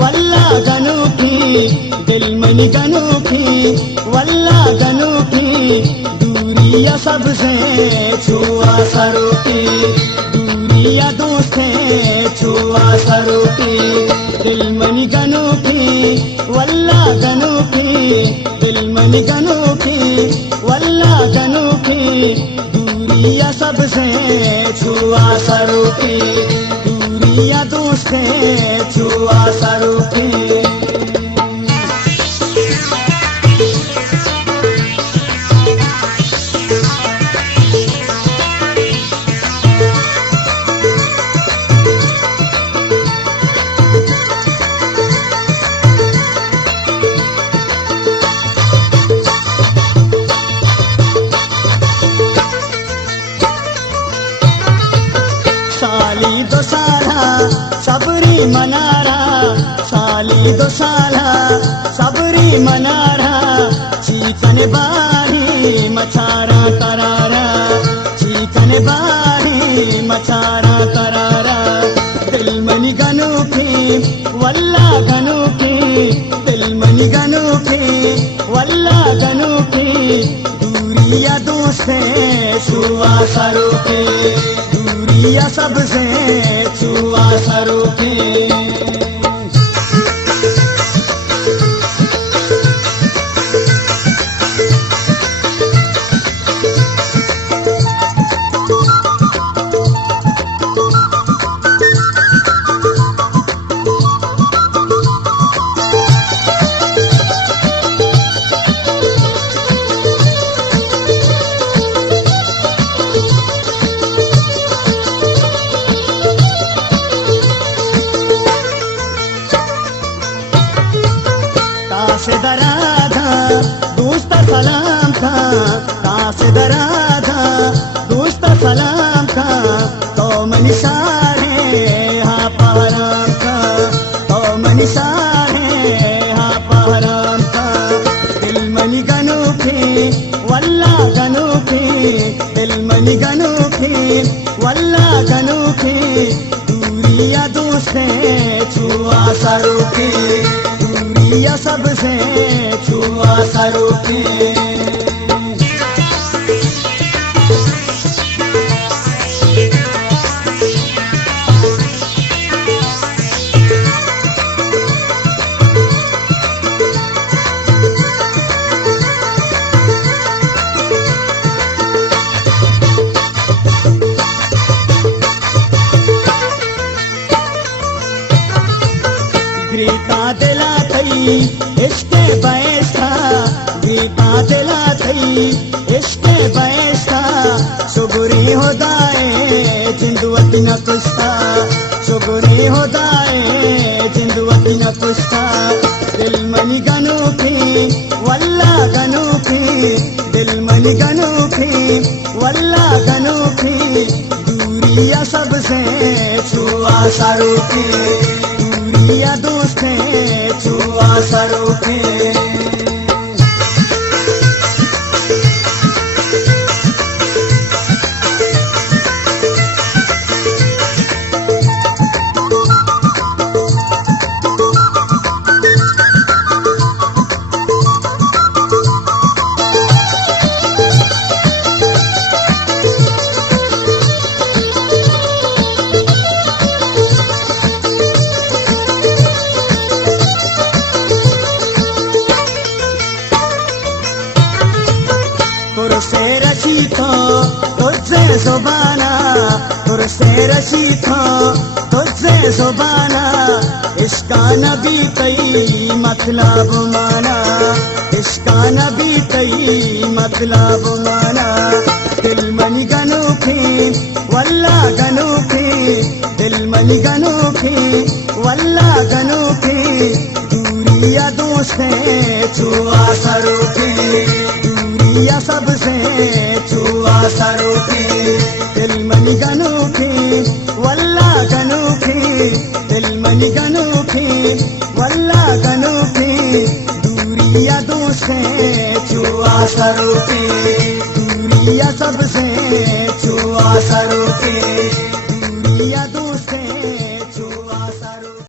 वल्ला गनु की दिल मनी गनु की वल्ला गनु की दूरिया सबसे छुआ सरू की दूरिया दोस्ते छुआ सरू की दिल मनी गनु की वल्ला गनु की दिल मनी गनु की वल्ला गनु की दूरिया सबसे छुआ सरू की दूरिया दोस्ते छुआ सरू की साली दो साला सबरी मनारा साली दो साला सबरी मनारा चीकन बारी मछारा करारा चीकन बारी मछारा करारा दिल मनी गनु की वल्ला गनु की दिल मनी गनु की वल्ला गनु की दूरिया दोस्ते छुआ सरू की दूरिया सबसे छुआ सरू की से दराधा दोस्त सलाम था से दराधा दोस्त सलाम था तो मनीषारे हाँ पहराम था तो मनीषारे हाँ पहराम था दिल मनी गनु की वल्ला गनु की दिल मनी गनु की वल्ला गनु की दूरिया दोस्ते छुआ सरू की दूरिया सबसे छुआ सरू की गीता दिला थई इश्क़ बैठा गीता दिला थई इश्क़ बैठा शुगरी होदाए जिंदवती न कुश्ता शुगरी होदाए जिंदवती न कुश्ता दिल मनी गनु की वल्ला गनु की दिल मनी गनु की वल्ला गनु की दूरिया सबसे छुआ सरू की दूरिया दोस्ते छुआ सरू की तुरसे रची थो तुझसे जुबाना तुरसे रची थो तुझसे जुबाना इश्का नबी कई मतलब माना इश्का नबी कई मतलब माना दिल मनी गनु की वल्ला गनु की दिल मनी गनु की वल्ला गनु की दूरिया दोस्ते छुआ सरू की दूरिया सबसे छुआ सरू की दिल मनी गनु की वल्ला गनु की दिल मनी गनु की वल्ला गनु की दूरिया दोस्ते छुआ सरू की